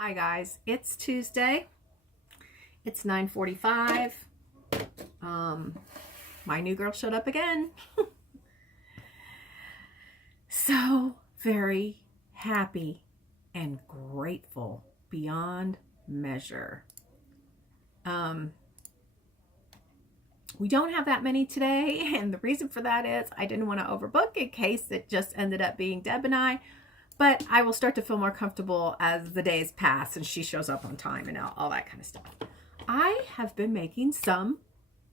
Hi guys, it's Tuesday. It's 9:45. My new girl showed up again. So very happy and grateful beyond measure. We don't have that many today, and the reason for that is I didn't want to overbook in case it just ended up being Deb and I. But I will start to feel more comfortable as the days pass and she shows up on time and all that kind of stuff. I have been making some,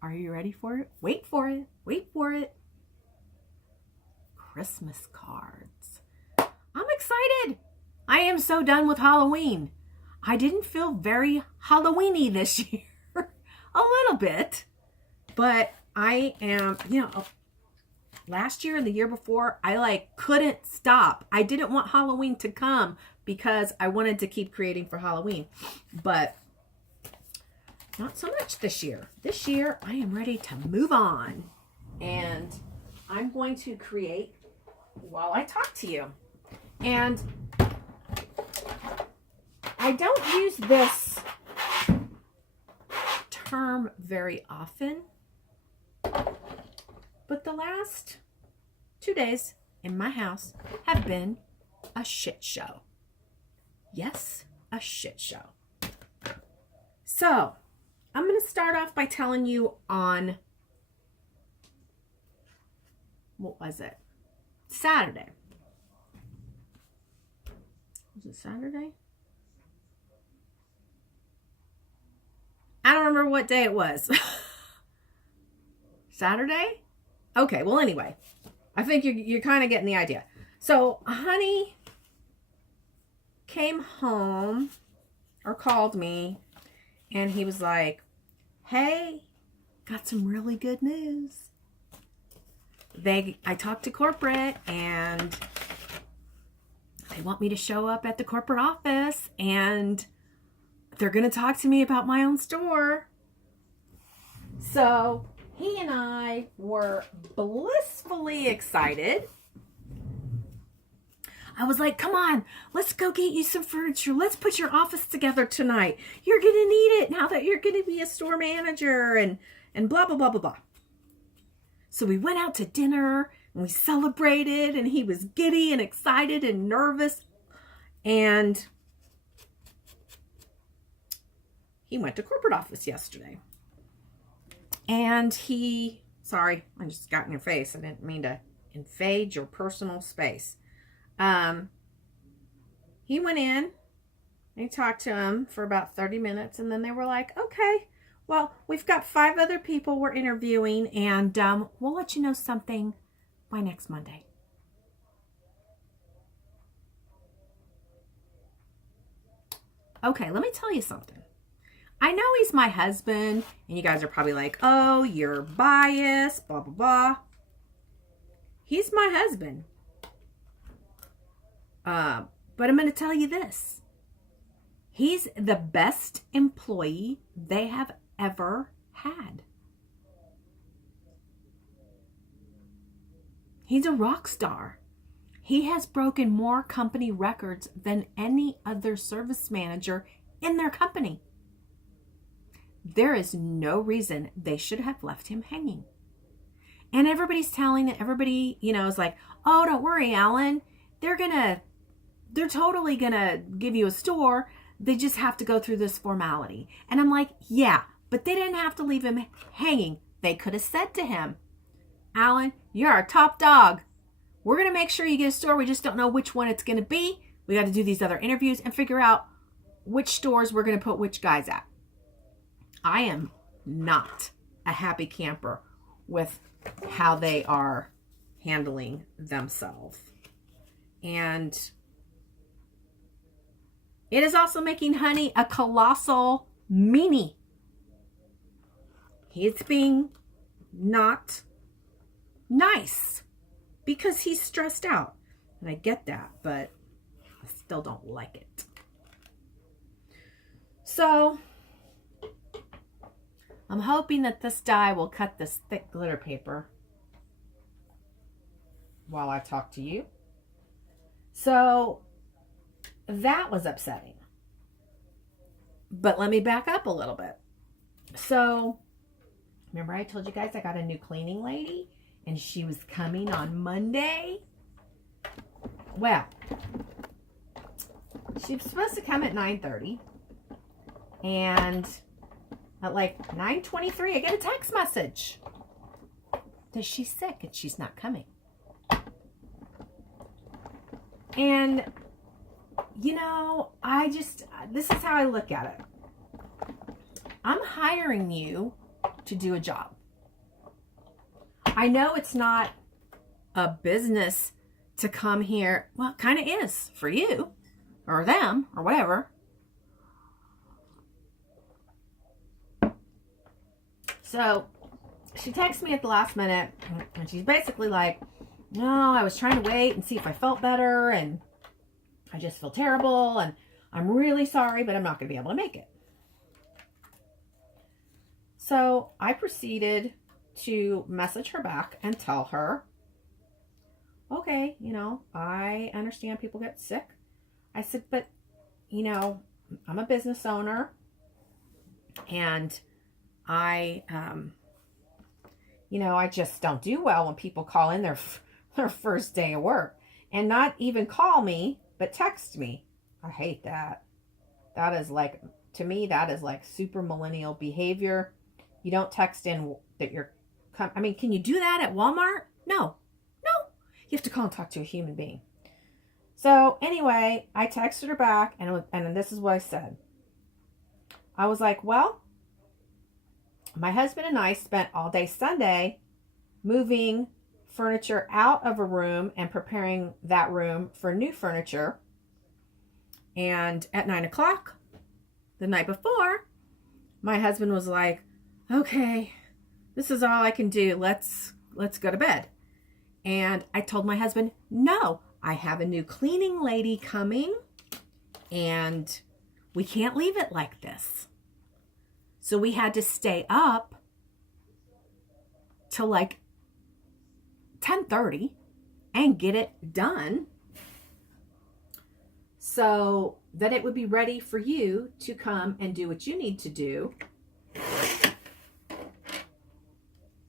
are you ready for it? Wait for it. Wait for it. Christmas cards. I'm excited. I am so done with Halloween. I didn't feel very Halloween-y this year. A little bit. But I am, last year and the year before, I couldn't stop. I didn't want Halloween to come because I wanted to keep creating for Halloween. But not so much this year. This year, I am ready to move on. And I'm going to create while I talk to you. And I don't use this term very often. But the last 2 days in my house have been a shit show. Yes, a shit show. So, I'm going to start off by telling you on, what was it? Saturday. Was it Saturday? I don't remember what day it was. Saturday? Okay, well, anyway, I think you're kind of getting the idea. So, honey came home or called me, and he was like, hey, got some really good news. I talked to corporate, and they want me to show up at the corporate office, and they're going to talk to me about my own store. So he and I were blissfully excited. I was like, come on, let's go get you some furniture. Let's put your office together tonight. You're going to need it now that you're going to be a store manager and blah, blah, blah, blah, blah. So we went out to dinner and we celebrated, and he was giddy and excited and nervous. And he went to corporate office yesterday. And sorry, I just got in your face. I didn't mean to invade your personal space. He went in, and he talked to him for about 30 minutes, and then they were like, okay, well, we've got 5 other people we're interviewing, and we'll let you know something by next Monday. Okay, let me tell you something. I know he's my husband, and you guys are probably like, oh, you're biased, blah, blah, blah. He's my husband. But I'm going to tell you this. He's the best employee they have ever had. He's a rock star. He has broken more company records than any other service manager in their company. There is no reason they should have left him hanging. And everybody's telling it, everybody, is like, oh, don't worry, Alan. They're totally gonna give you a store. They just have to go through this formality. And I'm like, yeah, but they didn't have to leave him hanging. They could have said to him, Alan, you're our top dog. We're gonna make sure you get a store. We just don't know which one it's gonna be. We got to do these other interviews and figure out which stores we're gonna put which guys at. I am not a happy camper with how they are handling themselves. And it is also making Honey a colossal meanie. He's being not nice because he's stressed out. And I get that, but I still don't like it. So I'm hoping that this die will cut this thick glitter paper while I talk to you. So that was upsetting. But let me back up a little bit. So, remember I told you guys I got a new cleaning lady and she was coming on Monday? Well, she was supposed to come at 9:30, and at like 9:23 I get a text message that she's sick and she's not coming. And you know, this is how I look at it. I'm hiring you to do a job. I know it's not a business to come here. Well, it kind of is for you or them or whatever. So she texts me at the last minute and she's basically like, no, I was trying to wait and see if I felt better and I just feel terrible and I'm really sorry, but I'm not going to be able to make it. So I proceeded to message her back and tell her, okay, you know, I understand people get sick. I said, but, you know, I'm a business owner and I, you know, I just don't do well when people call in their first day of work and not even call me, but text me. I hate that. That is like, to me, that is like super millennial behavior. You don't text in that you're, I mean, can you do that at Walmart? No. You have to call and talk to a human being. So anyway, I texted her back and this is what I said. I was like, well, my husband and I spent all day Sunday moving furniture out of a room and preparing that room for new furniture. And at 9 o'clock the night before, my husband was like, okay, this is all I can do. Let's go to bed. And I told my husband, no, I have a new cleaning lady coming and we can't leave it like this. So we had to stay up till like 10:30 and get it done so that it would be ready for you to come and do what you need to do.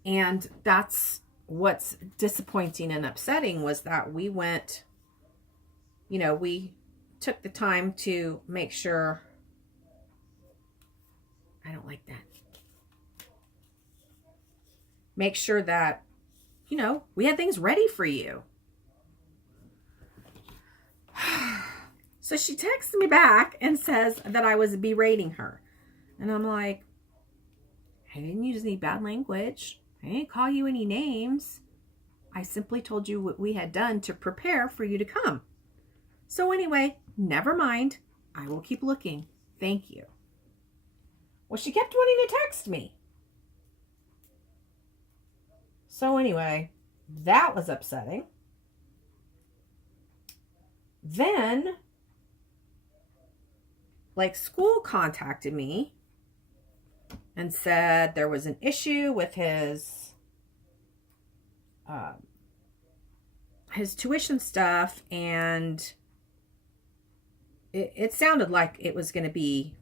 And that's what's disappointing and upsetting, was that we went, you know, we took the time to make sure. I don't like that. Make sure that, you know, we had things ready for you. So she texts me back and says that I was berating her. And I'm like, I didn't use any bad language. I didn't call you any names. I simply told you what we had done to prepare for you to come. So anyway, never mind. I will keep looking. Thank you. Well, she kept wanting to text me. So anyway, that was upsetting. Then, like, school contacted me and said there was an issue with his tuition stuff, and it sounded like it was going to be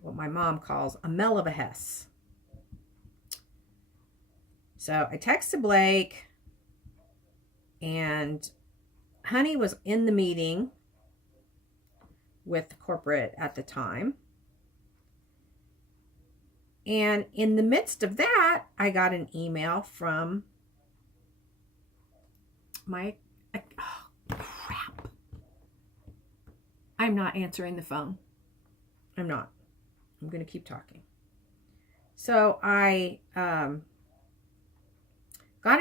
what my mom calls a mell of a hess. So I texted Blake, and Honey was in the meeting with the corporate at the time. And in the midst of that, I got an email from my, oh, crap. I'm not answering the phone. I'm not. I'm going to keep talking. So I got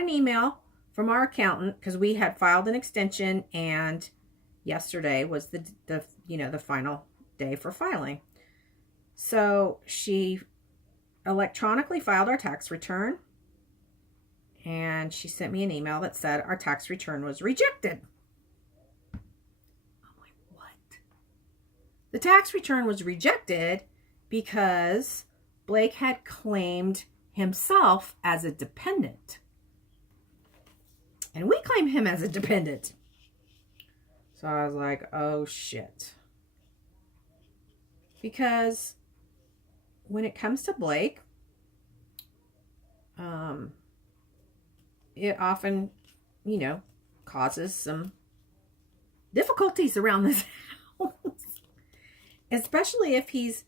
an email from our accountant because we had filed an extension, and yesterday was the final day for filing. So she electronically filed our tax return, and she sent me an email that said our tax return was rejected. I'm like, what? The tax return was rejected because Blake had claimed himself as a dependent. And we claim him as a dependent. So I was like, oh shit. because when it comes to Blake, it often, causes some difficulties around this house, especially if he's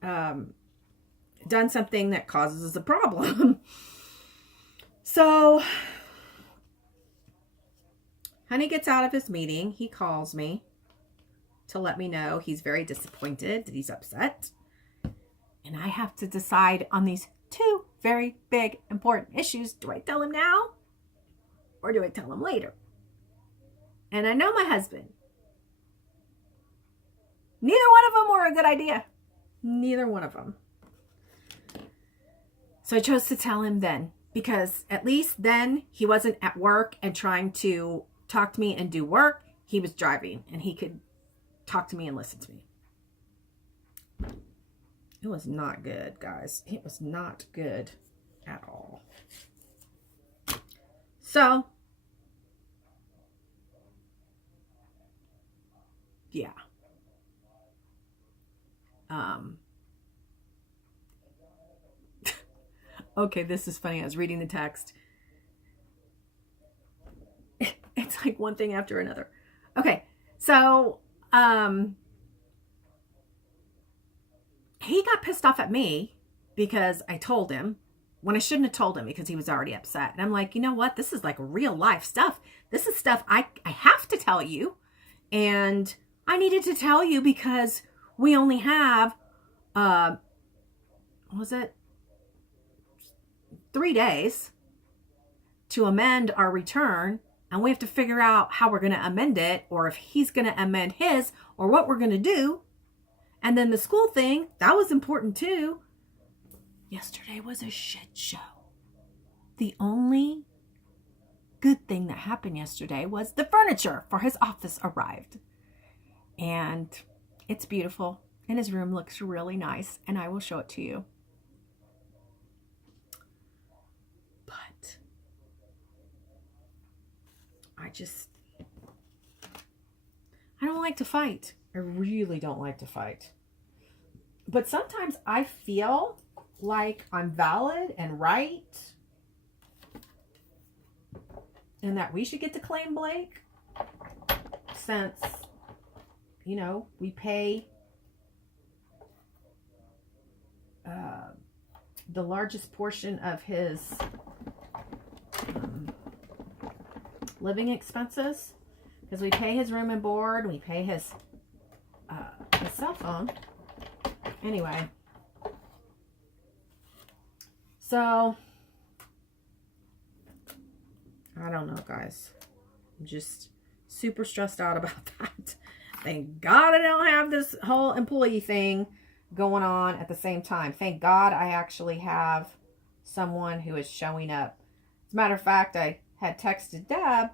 done something that causes a problem. So, Honey gets out of his meeting. He calls me to let me know he's very disappointed, that he's upset. And I have to decide on these two very big, important issues. Do I tell him now or do I tell him later? And I know my husband. Neither one of them were a good idea. Neither one of them. So I chose to tell him then, because at least then he wasn't at work and trying to talk to me and do work. He was driving and he could talk to me and listen to me. It was not good, guys. It was not good at all. So, yeah. Okay, this is funny. I was reading the text. It's like one thing after another. Okay, so he got pissed off at me because I told him when I shouldn't have told him, because he was already upset. And I'm like, you know what? This is like real life stuff. This is stuff I have to tell you. And I needed to tell you because we only have, was it 3 days to amend our return, and we have to figure out how we're going to amend it, or if he's going to amend his, or what we're going to do. And then the school thing, that was important too. Yesterday was a shit show. The only good thing that happened yesterday was the furniture for his office arrived. And it's beautiful, and his room looks really nice, and I will show it to you. But I don't like to fight. I really don't like to fight. But sometimes I feel like I'm valid and right, and that we should get to claim Blake, since, we pay the largest portion of his living expenses, because we pay his room and board, we pay his cell phone. Anyway, so I don't know, guys. I'm just super stressed out about that. Thank God I don't have this whole employee thing going on at the same time. Thank God I actually have someone who is showing up. As a matter of fact, I had texted Deb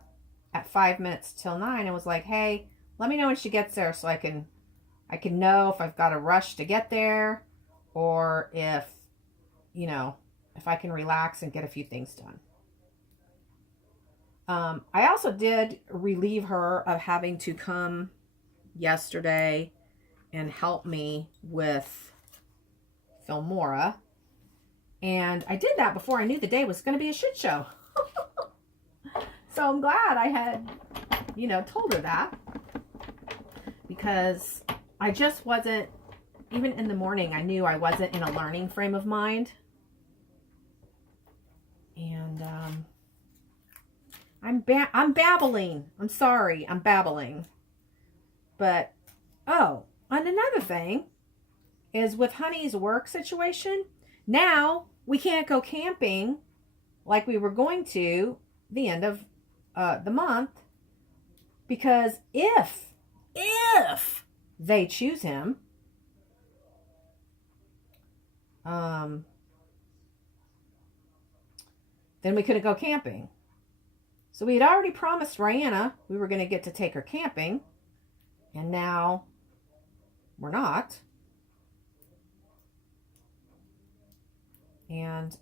at 5 minutes till 9 and was like, hey, let me know when she gets there so I can know if I've got a rush to get there, or if I can relax and get a few things done. I also did relieve her of having to come yesterday and help me with Filmora. And I did that before I knew the day was going to be a shit show. So I'm glad I had, told her that, because I just wasn't, even in the morning, I knew I wasn't in a learning frame of mind. And I'm babbling. I'm sorry, I'm babbling. But, and another thing is with Honey's work situation, now we can't go camping like we were going to the end of the month, because if they choose him, then we couldn't go camping. So we had already promised Rihanna we were going to get to take her camping, and now we're not. And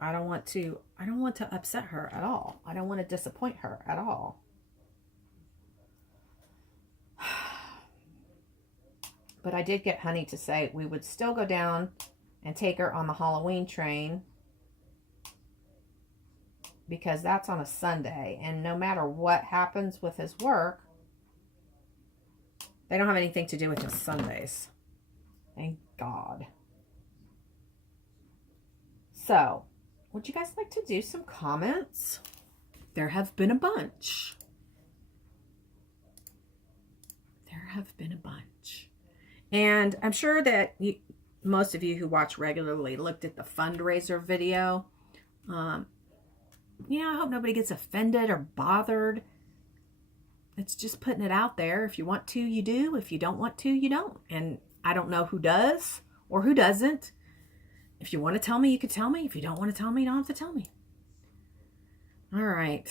I don't want to upset her at all. I don't want to disappoint her at all. But I did get Honey to say we would still go down and take her on the Halloween train because that's on a Sunday. And no matter what happens with his work, they don't have anything to do with his Sundays. Thank God. So, would you guys like to do some comments? There have been a bunch. There have been a bunch. And I'm sure that most of you who watch regularly looked at the fundraiser video. Yeah, I hope nobody gets offended or bothered. It's just putting it out there. If you want to, you do. If you don't want to, you don't. And I don't know who does or who doesn't. If you want to tell me, you can tell me. If you don't want to tell me, you don't have to tell me. All right.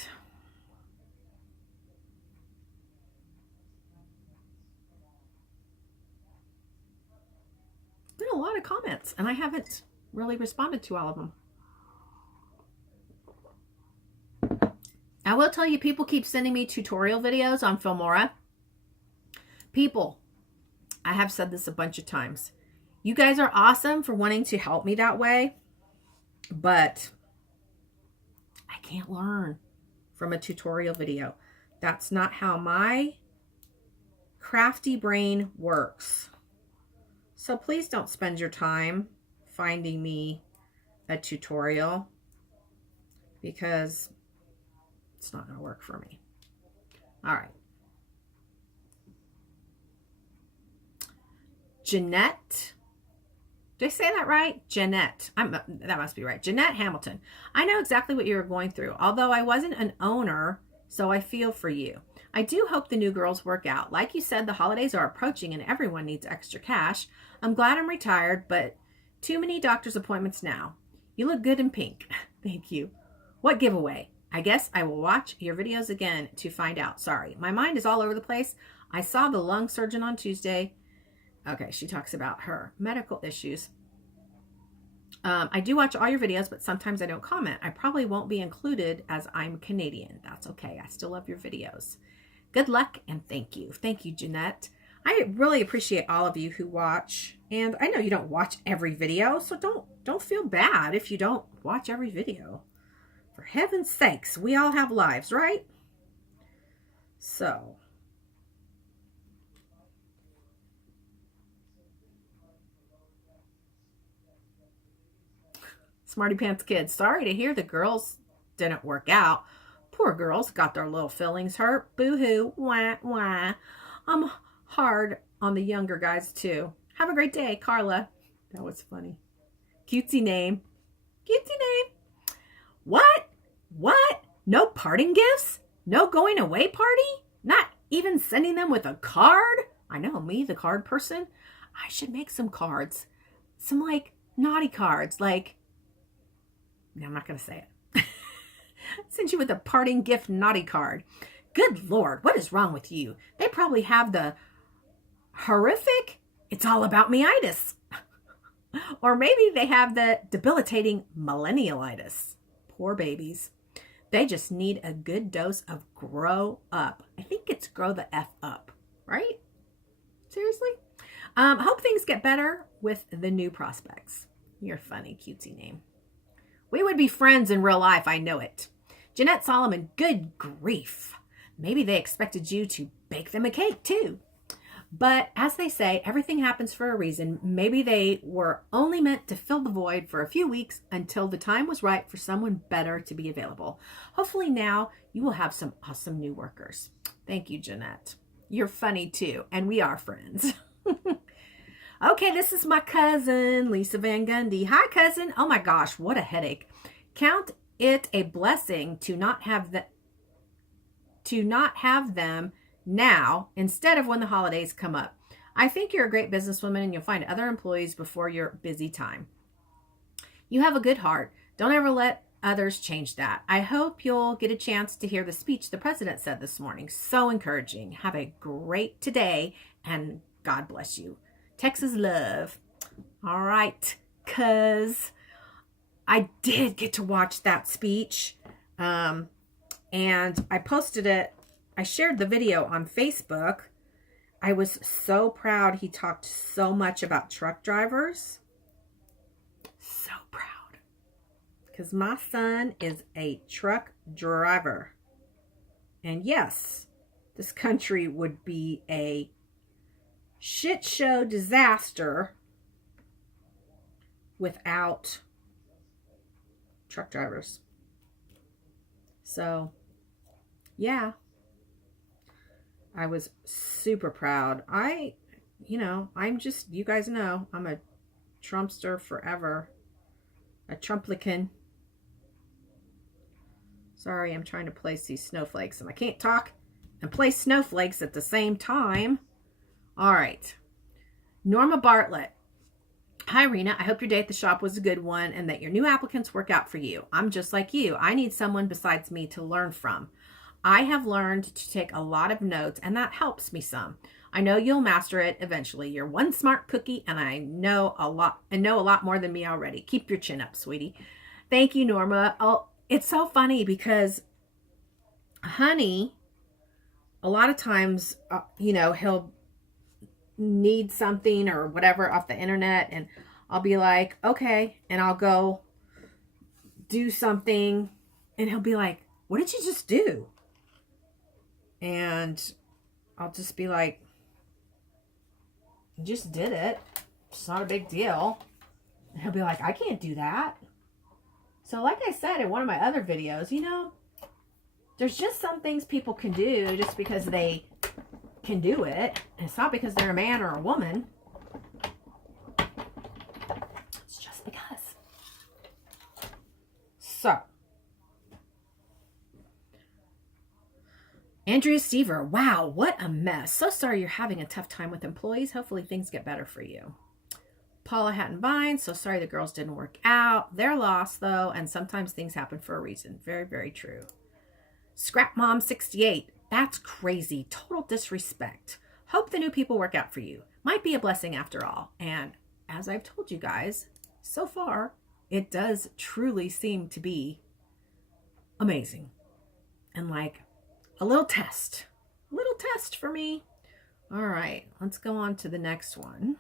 Been a lot of comments, and I haven't really responded to all of them. I will tell you, people keep sending me tutorial videos on Filmora. People, I have said this a bunch of times. You guys are awesome for wanting to help me that way, but I can't learn from a tutorial video. That's not how my crafty brain works. So please don't spend your time finding me a tutorial because it's not going to work for me. All right. Jeanette. Did I say that right? Jeanette. That must be right. Jeanette Hamilton. I know exactly what you were going through, although I wasn't an owner, so I feel for you. I do hope the new girls work out. Like you said, the holidays are approaching and everyone needs extra cash. I'm glad I'm retired, but too many doctor's appointments now. You look good in pink. Thank you. What giveaway? I guess I will watch your videos again to find out. Sorry, my mind is all over the place. I saw the lung surgeon on Tuesday. Okay, she talks about her medical issues. I do watch all your videos, but sometimes I don't comment. I probably won't be included as I'm Canadian. That's okay. I still love your videos. Good luck and thank you. Thank you, Jeanette. I really appreciate all of you who watch. And I know you don't watch every video, so don't feel bad if you don't watch every video. For heaven's sakes, we all have lives, right? So... Smarty Pants Kids, sorry to hear the girls didn't work out. Poor girls got their little feelings hurt. Boo-hoo, wah, wah. I'm hard on the younger guys, too. Have a great day, Carla. That was funny. Cutesy name. Cutesy name. What? What? No parting gifts? No going away party? Not even sending them with a card? I know, me, the card person. I should make some cards. Some, like, naughty cards, like... No, I'm not going to say it. Send you with a parting gift naughty card. Good Lord, what is wrong with you? They probably have the horrific, it's all about me-itis. Or maybe they have the debilitating millennialitis. Poor babies. They just need a good dose of grow up. I think it's grow the F up, right? Seriously? Hope things get better with the new prospects. You're funny, cutesy name. We would be friends in real life, I know it. Jeanette Solomon, good grief. Maybe they expected you to bake them a cake too. But as they say, everything happens for a reason. Maybe they were only meant to fill the void for a few weeks until the time was right for someone better to be available. Hopefully now you will have some awesome new workers. Thank you, Jeanette. You're funny too, and we are friends. Okay, this is my cousin, Lisa Van Gundy. Hi, cousin. Oh my gosh, what a headache. Count it a blessing to not have them now instead of when the holidays come up. I think you're a great businesswoman and you'll find other employees before your busy time. You have a good heart. Don't ever let others change that. I hope you'll get a chance to hear the speech the president said this morning. So encouraging. Have a great today and God bless you. Texas love. All right, cuz I did get to watch that speech. And I posted it. I shared the video on Facebook. I was so proud. He talked so much about truck drivers. So proud. Because my son is a truck driver. And yes, this country would be a shit show disaster without truck drivers. So, yeah. I was super proud. I'm just, you guys know, I'm a Trumpster forever. A Trumplican. Sorry, I'm trying to place these snowflakes and I can't talk and place snowflakes at the same time. All right. Norma Bartlett. Hi, Rena. I hope your day at the shop was a good one and that your new applicants work out for you. I'm just like you. I need someone besides me to learn from. I have learned to take a lot of notes and that helps me some. I know you'll master it eventually. You're one smart cookie and I know a lot more than me already. Keep your chin up, sweetie. Thank you, Norma. Oh, it's so funny because Honey, a lot of times, he'll need something or whatever off the internet and I'll be like, okay. And I'll go do something and he'll be like, what did you just do? And I'll just be like, you just did it. It's not a big deal. And he'll be like, I can't do that. So like I said in one of my other videos, there's just some things people can do just because they can do it. And it's not because they're a man or a woman. It's just because. So. Andrea Seaver, wow, what a mess. So sorry you're having a tough time with employees. Hopefully things get better for you. Paula Hatton Vines, so sorry the girls didn't work out. They're lost though, and sometimes things happen for a reason. Very, very true. Scrap Mom 68, that's crazy. Total disrespect. Hope the new people work out for you. Might be a blessing after all. And as I've told you guys, so far, it does truly seem to be amazing. And like, a little test for me. All right, let's go on to the next one.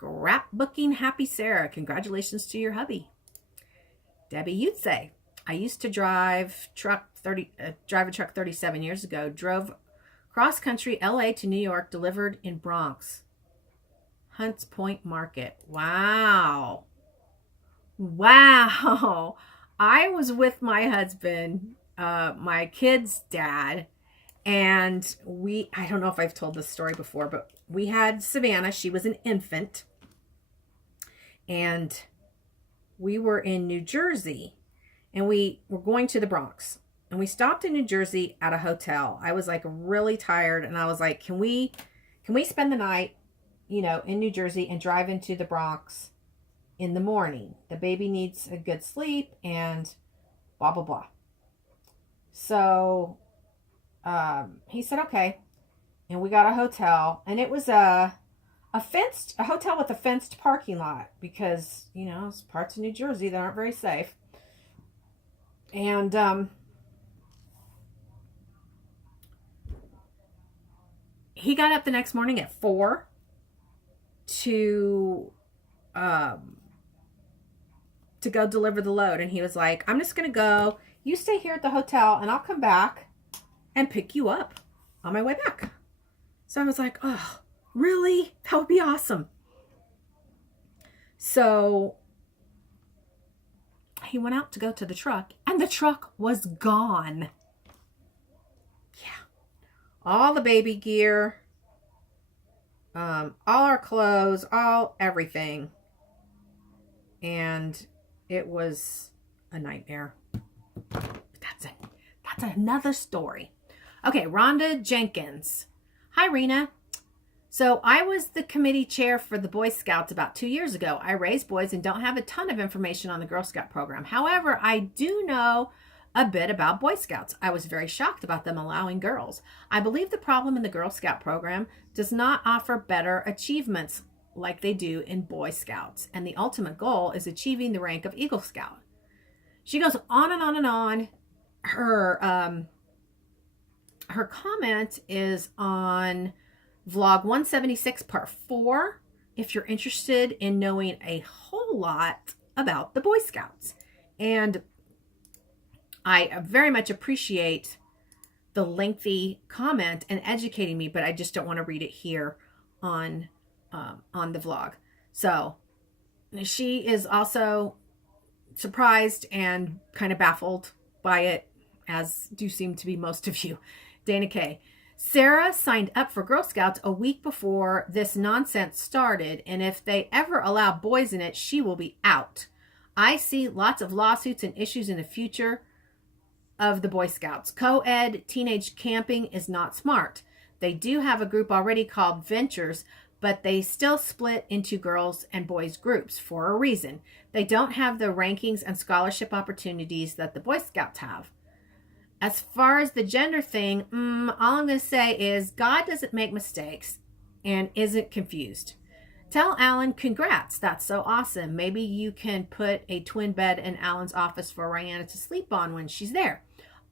Scrapbooking Happy Sarah. Congratulations to your hubby. Debbie You'd I used to drive a truck 37 years ago. Drove cross country LA to New York, delivered in Bronx. Hunts Point Market. Wow. I was with my husband, my kid's dad, and I don't know if I've told this story before, but we had Savannah. She was an infant, and we were in New Jersey, and we were going to the Bronx, and we stopped in New Jersey at a hotel. I was like really tired, and I was like, can we spend the night, in New Jersey and drive into the Bronx in the morning? The baby needs a good sleep and blah, blah, blah. So he said, okay. And we got a hotel, and it was a hotel with a fenced parking lot because, it's parts of New Jersey that aren't very safe. And he got up the next morning at 4 to go deliver the load. And he was like, I'm just going to go. You stay here at the hotel and I'll come back and pick you up on my way back. So I was like, oh, really? That would be awesome. So he went out to go to the truck and the truck was gone. Yeah. All the baby gear, all our clothes, everything. And it was a nightmare. That's another story. Okay, Rhonda Jenkins. Hi, Rena. So I was the committee chair for the Boy Scouts about 2 years ago. I raise boys and don't have a ton of information on the Girl Scout program. However, I do know a bit about Boy Scouts. I was very shocked about them allowing girls. I believe the problem in the Girl Scout program does not offer better achievements like they do in Boy Scouts. And the ultimate goal is achieving the rank of Eagle Scout. She goes on and on and on. her comment is on vlog 176 part 4 if you're interested in knowing a whole lot about the Boy Scouts. And I very much appreciate the lengthy comment and educating me, but I just don't want to read it here on the vlog. So she is also surprised and kind of baffled by it, as do seem to be most of you. Dana K. Sarah signed up for Girl Scouts a week before this nonsense started, and if they ever allow boys in it, she will be out. I see lots of lawsuits and issues in the future of the Boy Scouts. Co-ed teenage camping is not smart. They do have a group already called Ventures, but they still split into girls and boys groups for a reason. They don't have the rankings and scholarship opportunities that the Boy Scouts have. As far as the gender thing, all I'm going to say is God doesn't make mistakes and isn't confused. Tell Alan, congrats. That's so awesome. Maybe you can put a twin bed in Alan's office for Rihanna to sleep on when she's there.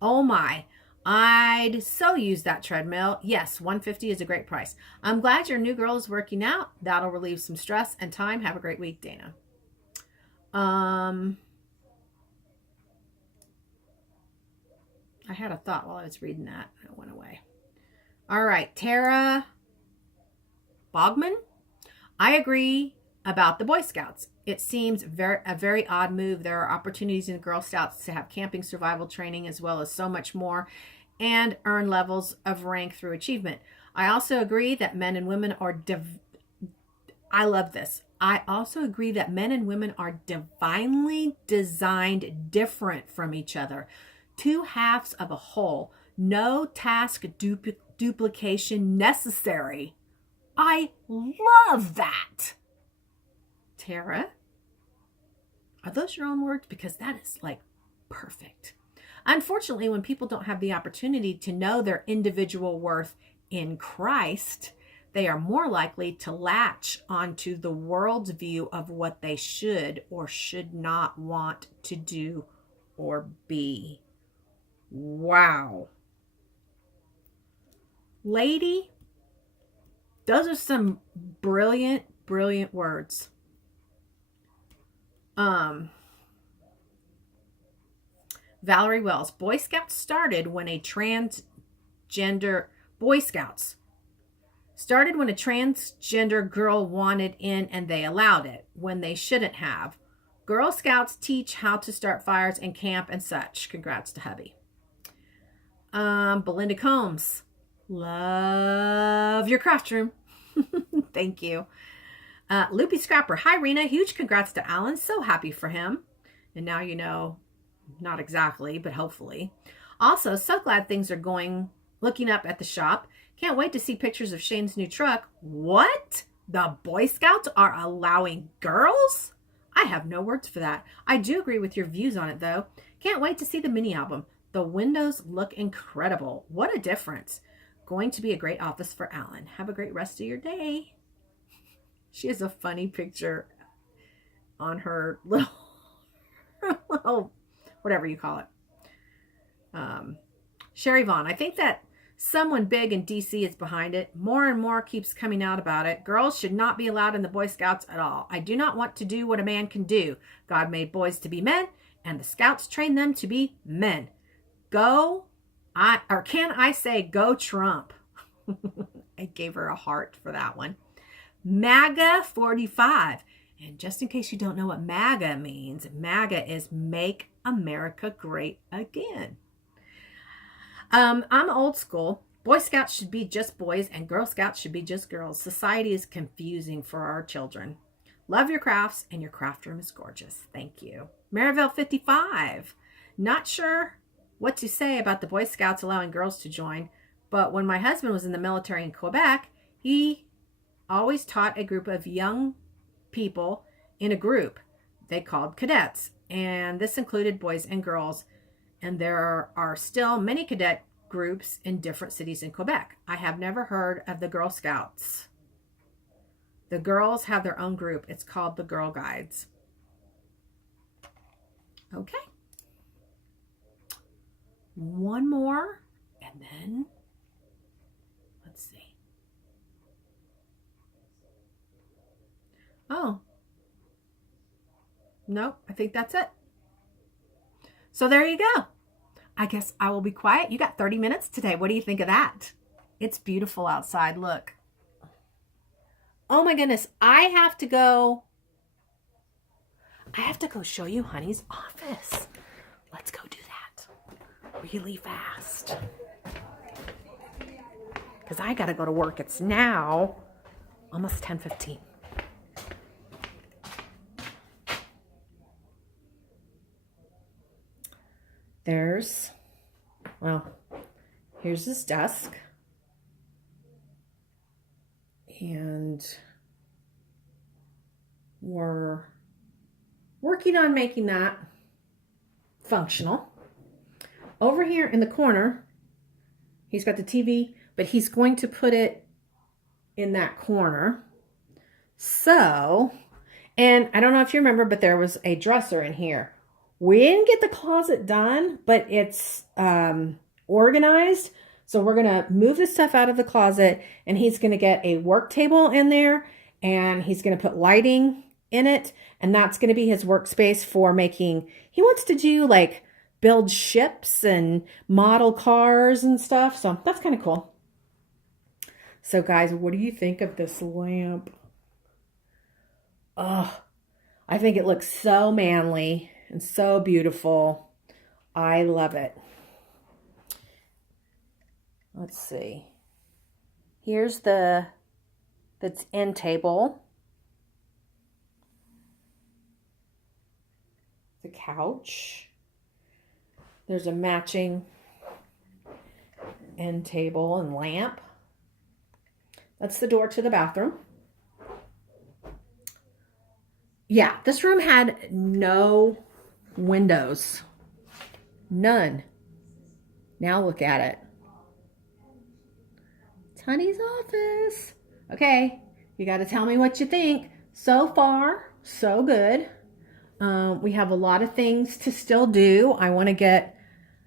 Oh my, I'd so use that treadmill. Yes, $150 is a great price. I'm glad your new girl is working out. That'll relieve some stress and time. Have a great week, Dana. I had a thought while I was reading that. It went away. All right, Tara Bogman. I agree about the Boy Scouts. It seems a very odd move. There are opportunities in Girl Scouts to have camping survival training as well as so much more and earn levels of rank through achievement. I also agree that men and women are I love this. I also agree that men and women are divinely designed different from each other. Two halves of a whole. No task duplication necessary. I love that. Tara, are those your own words? Because that is like perfect. Unfortunately, when people don't have the opportunity to know their individual worth in Christ, they are more likely to latch onto the world's view of what they should or should not want to do or be. Wow. Lady, those are some brilliant, brilliant words. Valerie Wells, Boy Scouts started when a transgender girl wanted in and they allowed it when they shouldn't have. Girl Scouts teach how to start fires and camp and such. Congrats to hubby. Belinda Combs, love your craft room. Thank you. Loopy Scrapper, hi Rena, huge congrats to Alan. So happy for him. And now you know, not exactly, but hopefully. Also, so glad things are looking up at the shop. Can't wait to see pictures of Shane's new truck. What? The Boy Scouts are allowing girls? I have no words for that. I do agree with your views on it though. Can't wait to see the mini album. The windows look incredible. What a difference. Going to be a great office for Alan. Have a great rest of your day. She has a funny picture on her little whatever you call it. Sherry Vaughn, I think that someone big in DC is behind it. More and more keeps coming out about it. Girls should not be allowed in the Boy Scouts at all. I do not want to do what a man can do. God made boys to be men, and the Scouts train them to be men. Can I say go Trump? I gave her a heart for that one. MAGA 45. And just in case you don't know what MAGA means, MAGA is Make America Great Again. I'm old school. Boy Scouts should be just boys and Girl Scouts should be just girls. Society is confusing for our children. Love your crafts and your craft room is gorgeous. Thank you. Maryville 55. Not sure what to say about the Boy Scouts allowing girls to join, but when my husband was in the military in Quebec, he always taught a group of young people in a group they called cadets, and this included boys and girls, and there are still many cadet groups in different cities in Quebec. I have never heard of the Girl Scouts. The girls have their own group. It's called the Girl Guides. Okay. one more, and then let's see. Oh, no, I think that's it. So there you go. I guess I will be quiet. You got 30 minutes today. What do you think of that? It's beautiful outside. Look. Oh my goodness. I have to go show you Honey's office. Let's go do that really fast. Because I got to go to work. It's now almost 10:15. Here's his desk. And we're working on making that functional. Over here in the corner, he's got the TV, but he's going to put it in that corner. So, and I don't know if you remember, but there was a dresser in here. We didn't get the closet done, but it's organized. So we're going to move this stuff out of the closet, and he's going to get a work table in there, and he's going to put lighting in it. And that's going to be his workspace for making, he wants to do like build ships and model cars and stuff. So that's kind of cool. So guys, what do you think of this lamp? Oh, I think it looks so manly and so beautiful. I love it. Let's see. Here's that's end table. The couch. There's a matching end table and lamp. That's the door to the bathroom. Yeah, this room had no windows. None. Now look at it. It's Honey's office. Okay, you got to tell me what you think. So far, so good. We have a lot of things to still do. I want to get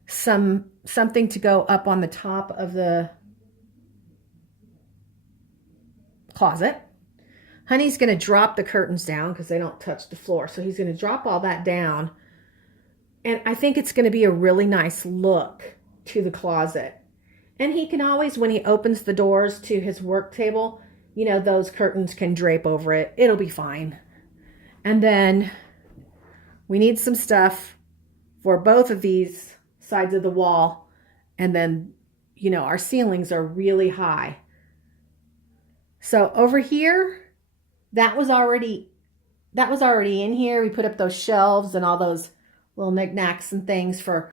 something to go up on the top of the closet. Honey's going to drop the curtains down because they don't touch the floor. So he's going to drop all that down. And I think it's going to be a really nice look to the closet. And he can always, when he opens the doors to his work table, you know, those curtains can drape over it. It'll be fine. And then we need some stuff for both of these sides of the wall. And then, you know, our ceilings are really high. So over here, that was already in here. We put up those shelves and all those little knickknacks and things for